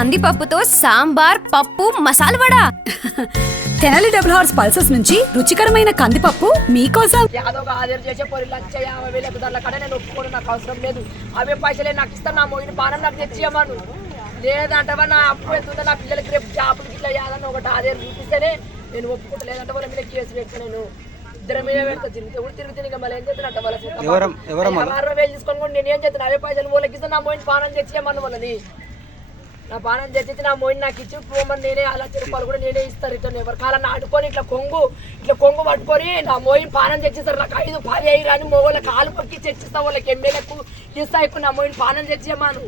కందిపప్పుతో సాంబార్ పప్పు masala vada. Tenali double horse pulses నుంచి రుచికరమైన కందిపప్పు మీకోసం. యాదవ్ ఆధార్ చేసే పొరి 1,50,000 దాంట్లో కన్నా నేను ఒప్పుకోవడం నాకు అవసరం లేదు. అవే పైసలే నాకు ఇస్తాను, నా మోయిన పానం నాకు తెచ్చియమను. లేదంటవా నా అప్పు ఎంతుందో నా పిల్లలకి రేపు జాబులకి ఇట్లా యాదన్న ఒకటి ఆధార్ చూపిస్తేనే నేను ఒప్పుకుంటా. లేదంటే వాళ్ళ మీద కేసు పెడతా, నేను ఇద్దరి మీద పెడతా. తిరుగుతుంది ఇంకా మళ్ళీ ఏం చేస్తున్నట్ట వాళ్ళ 60,000 తీసుకొని కూడా నేను ఏం చేస్తాను? అవే పైసలు వాళ్ళకి ఇస్తాను, నా మోయిన పానం తెచ్చియమను. వాళ్ళని నా పానం తెచ్చి నా మోయిని నాకు ఇచ్చి పోమని నేనే అలా రూపాయలు కూడా నేనే ఇస్తారు. రిటర్న్ ఎవరు కావాలని ఆడుకొని ఇట్లా కొంగు పట్టుకొని నా మోయిని పానం తెచ్చిస్తారు. నాకు 5-10 అయ్యి అని మోగోళ్ళ కాలు పక్కి తెచ్చిస్తా, వాళ్ళకి ఎమ్మెల్యేలకు ఇస్తా. ఎక్కువ నా మోయిని పానం తెచ్చేయమాను.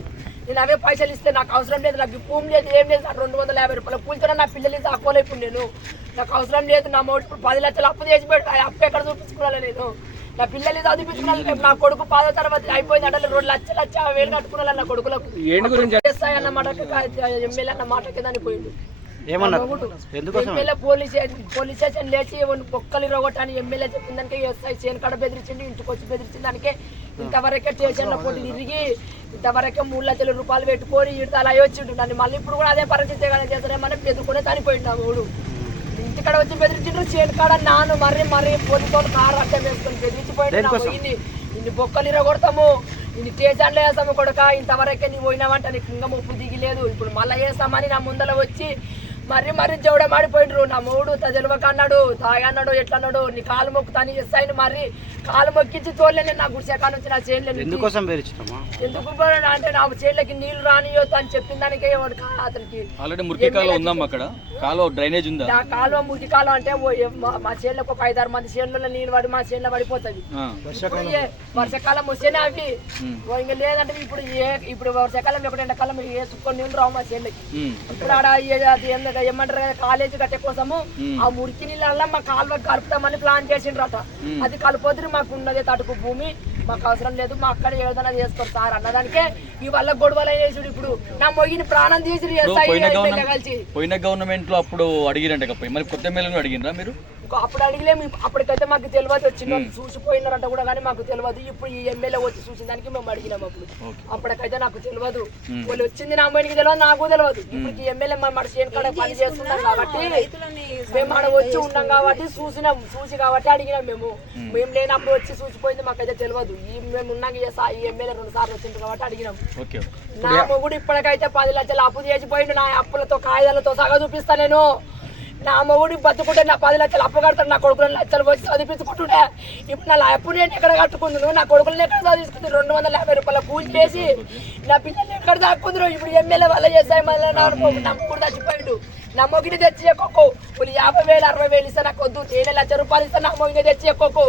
నేను అవే పైసలు ఇస్తే నాకు అవసరం లేదు, నాకు భూమి లేదు, ఏం లేదు. నాకు 250 రూపాయల కూలితో నా పిల్లలు తక్కువ ఇప్పుడు నేను నాకు అవసరం లేదు. నా మోడి ఇప్పుడు 10 లక్షలు అప్పు చేసి పెట్టు, అప్పు ఎక్కడ చూపించుకోవాలి? నేను నా పిల్లలు చదివించుకున్నాను. రేపు నా కొడుకు 10వ తరగతి అయిపోయింది అంటే 2,50,000 కట్టుకున్నాను నా కొడుకులకు. అన్నమాట ఎమ్మెల్యే అన్న మాటకి దాన్ని పోయిండు. ఎమ్మెల్యే పోలీస్ స్టేషన్ లేచి బొక్కలు ఇరగొట్టని ఎమ్మెల్యే చెప్పిన దానికి ఎస్ఐ చేను కాడ బెదిరించింది, ఇంటికి వచ్చి బెదిరించిన దానికే ఇంతవరకే స్టేషన్లో పోటీ తిరిగి ఇంతవరకే 3,00,000 రూపాయలు పెట్టుకొని ఇడతాలు అయ్యి వచ్చిండు. నన్ను మళ్ళీ ఇప్పుడు కూడా అదే పరిస్థితి చేస్తారేమని ఎదుర్కొనే చనిపోయిండు నా మూడు. ఇంటికాడ వచ్చి బెదిరించిండ్రు, చేను కాడ నాను మరీ పోలీసు కారు అడ్డం వేసుకొని బెదిరించిపోయింది. ఇన్ని బొక్కలు ఇరగొడతాము, ఇన్ని స్టేషన్లో వేస్తాము కొడుక, ఇంతవరకే నీ పోయినావంటే నీకు ఇంకా ముప్పు దిగిలేదు, ఇప్పుడు మళ్ళీ వేస్తామని నా ముందర వచ్చి మరీ జవడ మాడిపోయిండ్రు. నా మూడు తెలివక అన్నాడు, తాగి అన్నాడు, ఎట్లా అన్నాడు, నీ కాలు మొక్కుతాను ఎస్ఐని మరీ కాలు మొక్కించి తోలేను నా గుడిసెకా నుంచి నా చేనులో. ఎందుకు అంటే నా చేనులకి నీళ్లు రానియొద్దు అని చెప్పిన దానికే అతనికి కాలువ మురికి కాలువ అంటే మా చేనులకు ఒక 5-6 మంది చేనులలో నీళ్ళు పడి మా చేనులో పడిపోతుంది. వర్షాకాలం వస్తేనే అవి ఇంకా లేదంటే ఇప్పుడు వర్షాకాలం ఎప్పుడు ఎండాకాలం వేసుకొని నీళ్ళు రావు మా చేనులకి. ఇప్పుడు ఆడ ఏమంటారు కదా కాలేజీ కట్టే కోసము ఆ మురికి నీళ్ళ మా కాలువ కలుపుతామని ప్లాన్ చేసిండ్రట. అది కలిపోతే మాకు ఉన్నదే తడుపు భూమి, మాకు అవసరం లేదు, మా అక్కడ ఏదైనా చేసుకోరు సార్ అన్నదానికే ఈ వల్ల గొడవలు చేసుడు. ఇప్పుడు నా మొగిని ప్రాణం తీసి కలిసి పోయిన గవర్నమెంట్ లో అప్పుడు అడిగిరంట, మరి కొత్త ఎమ్మెల్యేను అడిగినరా మీరు? అప్పుడు అడిగిలేము, అప్పటికైతే మాకు తెలియదు, వచ్చిన చూసిపోయినారంట కూడా కానీ మాకు తెలియదు. ఇప్పుడు ఈ ఎమ్మెల్యే వచ్చి చూసిన దానికి మేము అడిగినాము. అప్పటికైతే నాకు తెలియదు, వాళ్ళు వచ్చింది నా అమ్మాయికి తెలియదు, నాకు తెలియదు. ఇప్పుడు ఈ ఎమ్మెల్యే మన చేను కాడ పని చేస్తున్నాం కాబట్టి మేము ఆడ వచ్చి ఉన్నాం కాబట్టి చూసి కాబట్టి అడిగినాం. మేము లేనప్పుడు వచ్చి చూసిపోయింది మాకైతే తెలియదు. మేము ఉన్నాక ఈ ఎమ్మెల్యే 2 సార్లు వచ్చింది కాబట్టి అడిగినాం. నా మొగుడు ఇప్పటికైతే 10 లక్షలు అప్పు చేసిపోయిండు, నా అప్పులతో కాగితాలతో సగా చూపిస్తా. నేను నా మొగుడి బతుకుంటే నా 10 లక్షలు అప్పు కడతాడు, నా కొడుకులను లక్షలు వచ్చి చదివించుకుంటుండే. ఇప్పుడు నా అప్పు నేను ఎక్కడ కట్టుకుందును, నా కొడుకులను ఎక్కడ చదివించుకుంది? 250 రూపాయల కూలి చేసి నా పిల్లలు ఎక్కడ దాక్కుందరు? ఇప్పుడు ఎమ్మెల్యే వల్ల చేస్తాయి. మళ్ళీ నా మొగుడు చచ్చిపోయిండు, నా మొగిని తెచ్చి ఎక్కువ 50,000 60,000 ఇస్తా, నాకు వద్దు. నేను 1,00,000 రూపాయలు ఇస్తా, నా మొగిని తెచ్చి ఎక్కువ.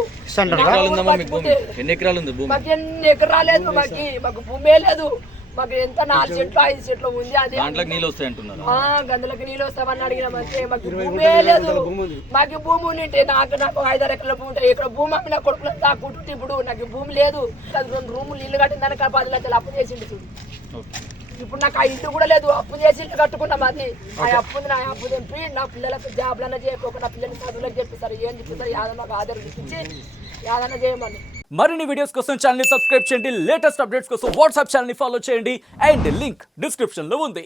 మాకు ఎన్ని ఎకరాలు లేదు, మాకు భూమే లేదు. మాకు ఎంత 4 చెట్లు 5 చెట్లు ఉంది. అది గంటలకు నీళ్ళు వస్తామని అడిగినాం అంతే. మాకు భూమే లేదు. మాకు భూమి ఉంటే నాకు 5-6 ఎకరాల భూమి ఉంటాయి. ఇక్కడ భూమి అమ్మి నా కొడుకులు దాక్కుంటుంది. ఇప్పుడు నాకు భూమి లేదు. 2 రూములు ఇల్లు కట్టిన దానికి 10 లక్షలు అప్పు చేసిండు చూడు. ఇప్పుడు నాకు ఆ ఇంటి కూడా లేదు, అప్పు చేసి ఇల్లు కట్టుకున్నాం. అది ఆ అప్పు నా అప్పు తెంపి నా పిల్లలకు జాబ్లన్నా చేయకపోక నా పిల్లలు చదువులకు చెప్పిస్తారు. ఏం చెప్పిస్తారు? యాదన్న మాకు ఆధార్ చూపించి యాదన్న చేయమని. మరిన్ని వీడియోస్ కోసం ఛానల్ ని సబ్స్క్రైబ్ చేయండి, లేటెస్ట్ అప్డేట్స్ కోసం వాట్సాప్ ఛానల్ ని ఫాలో చేయండి, అండ్ లింక్ డిస్క్రిప్షన్ లో ఉంది.